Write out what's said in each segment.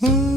Hmm.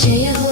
జయ హో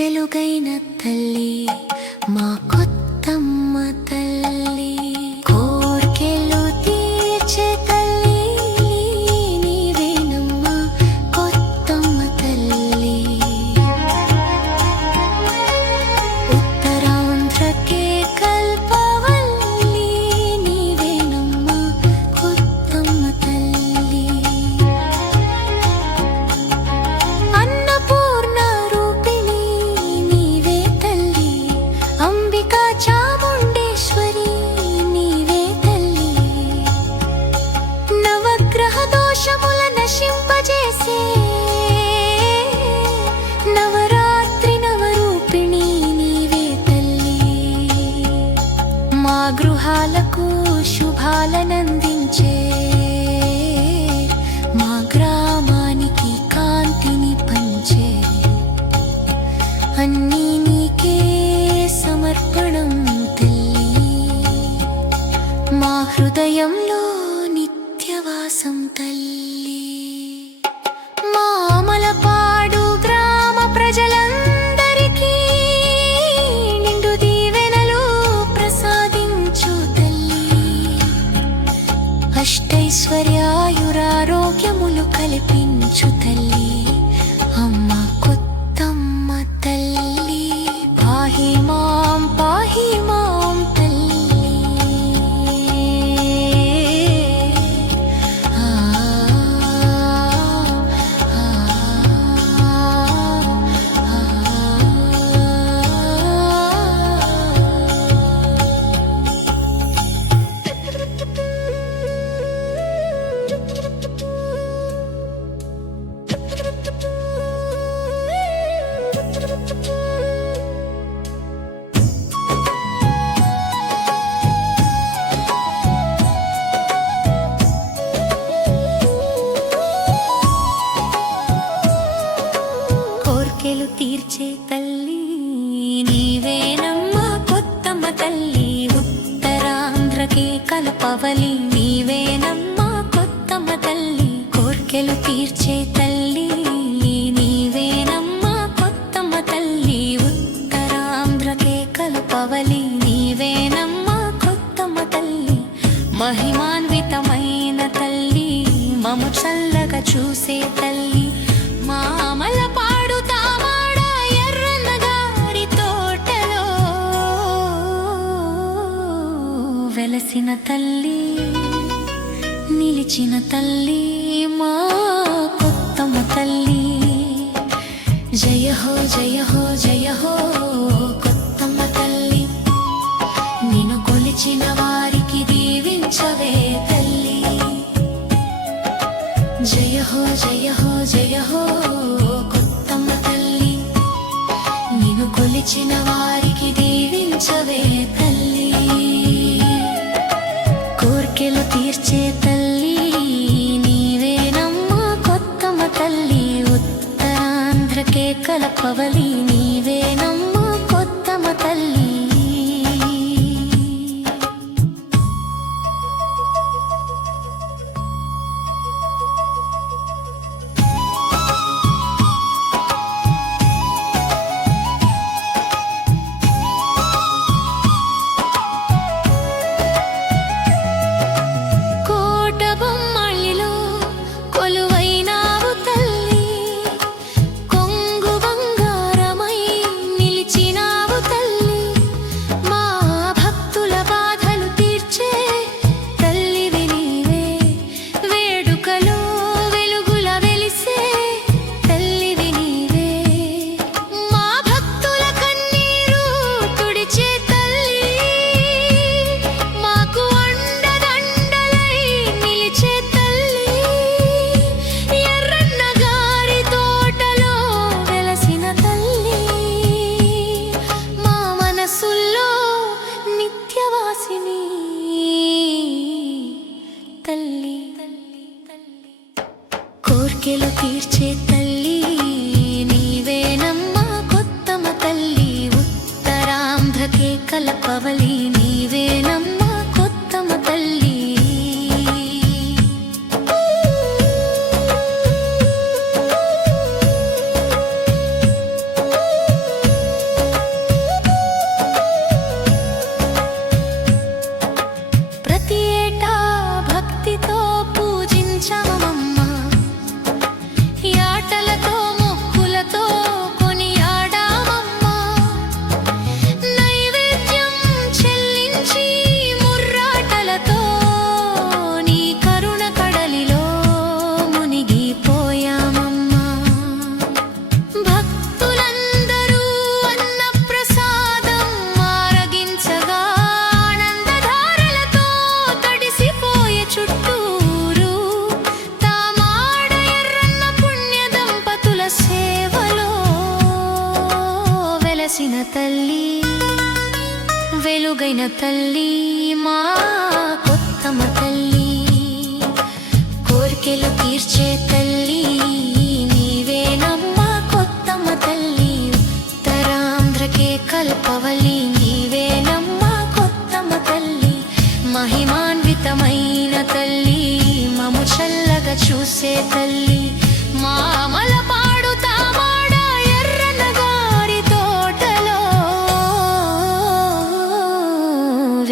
వెలుగైన తల్లి మా కొత్తమ్మ తల్లి. छुतल వెలసిన తల్లి నిలిచిన తల్లి మా కొత్తమ తల్లి. జయ హో జయ హో జయ హో కొత్తమ్మ తల్లి. నేను కొలిచిన వారికి దీవించవే తల్లి. జయ హో జయ హో జయ హో కొత్తమ్మ తల్లి. నేను కొలిచిన వారికి దీవించవే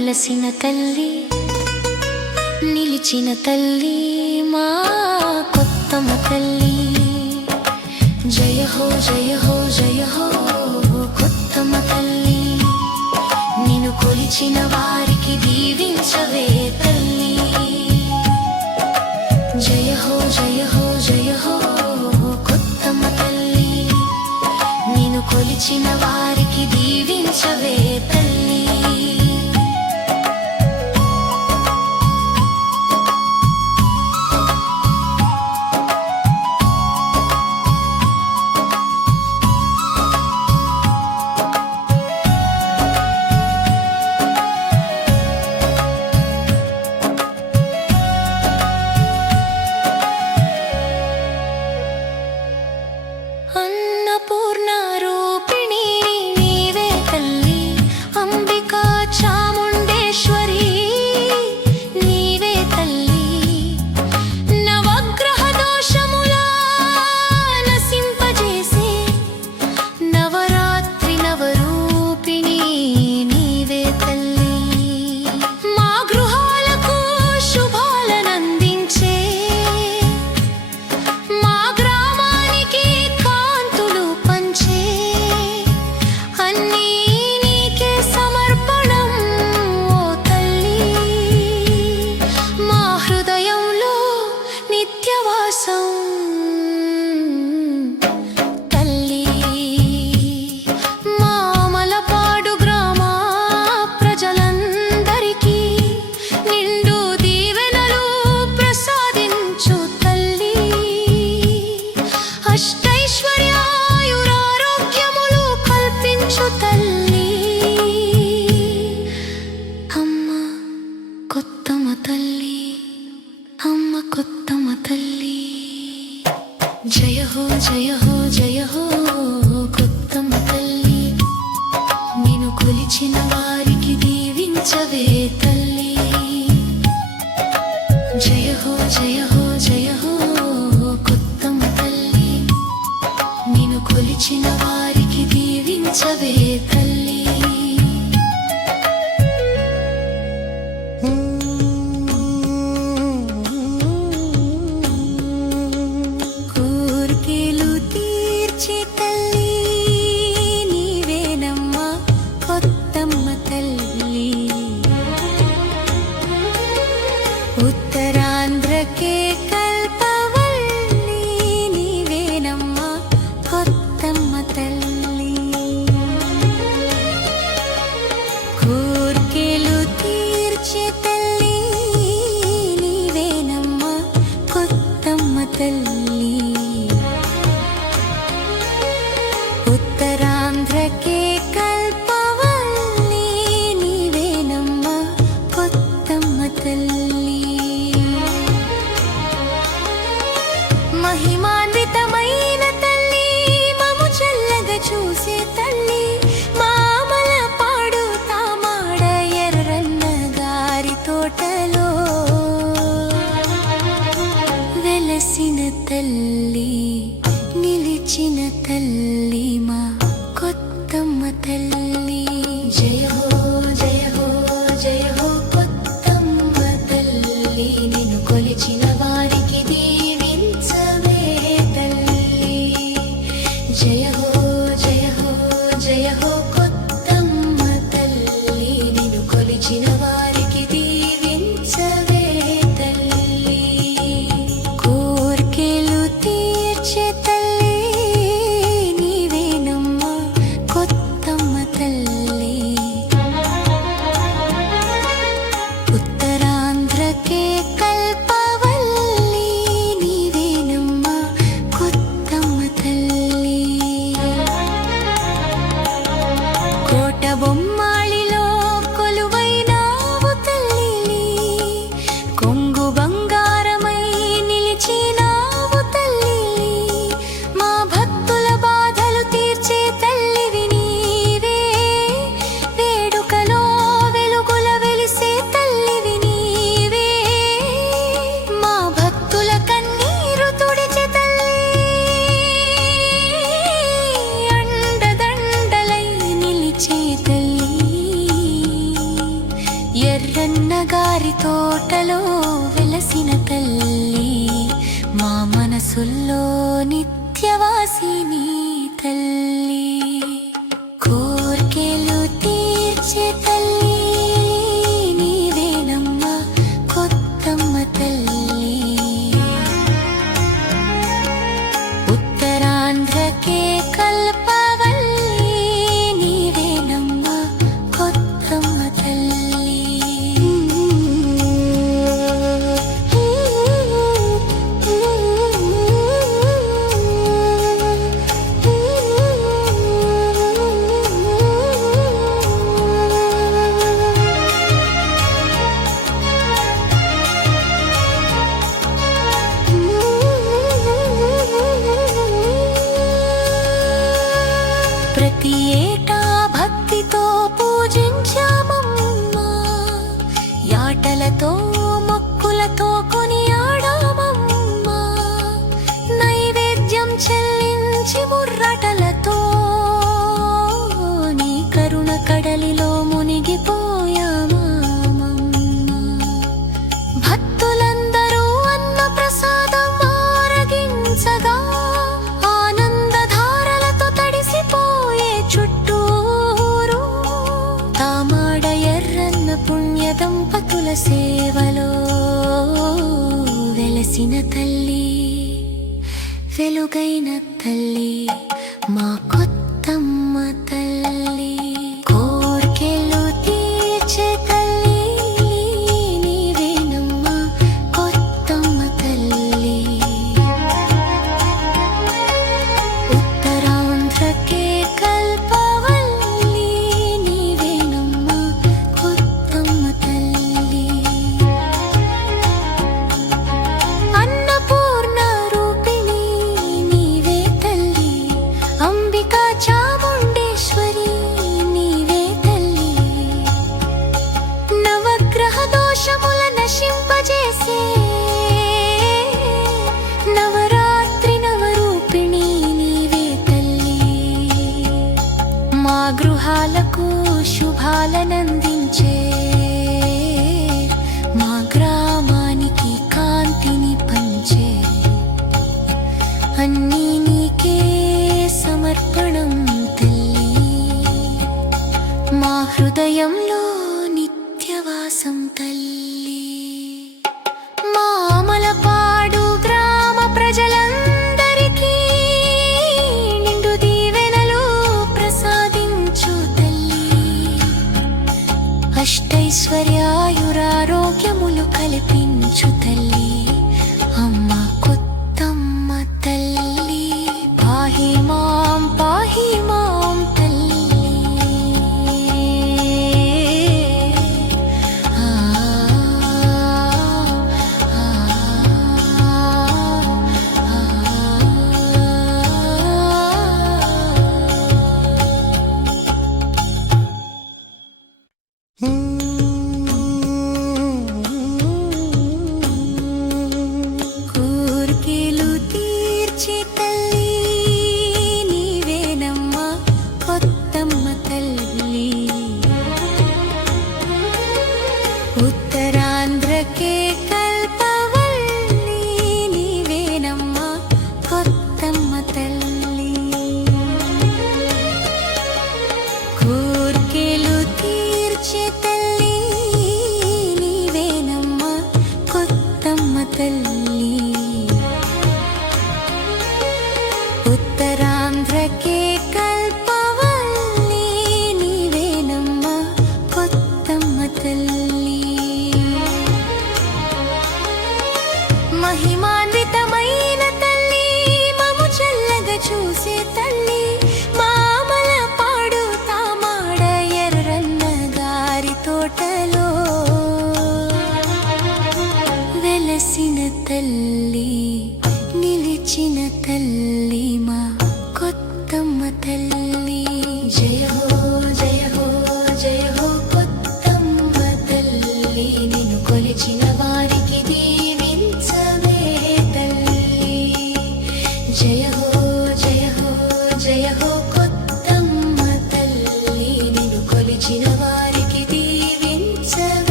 వెలసిన తల్లి నిలిచిన తల్లి మా కొత్తమ తల్లి. జయ హో జయ హో జయ హో కొత్తమ తల్లి. నేను కొలిచిన వారికి దీవించవే తల్లి. జయ హో జయ హో జయ హో కొత్తమ తల్లి. నేను కొలిచిన వారికి దీవించవే కొత్తమ తల్లి అమ్మ కొత్తమ తల్లి. జయ హో జయ హో జయ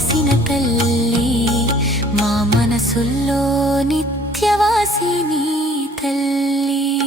వెలసిన తల్లి మా మనసుల్లో నిత్యవాసిని తల్లి.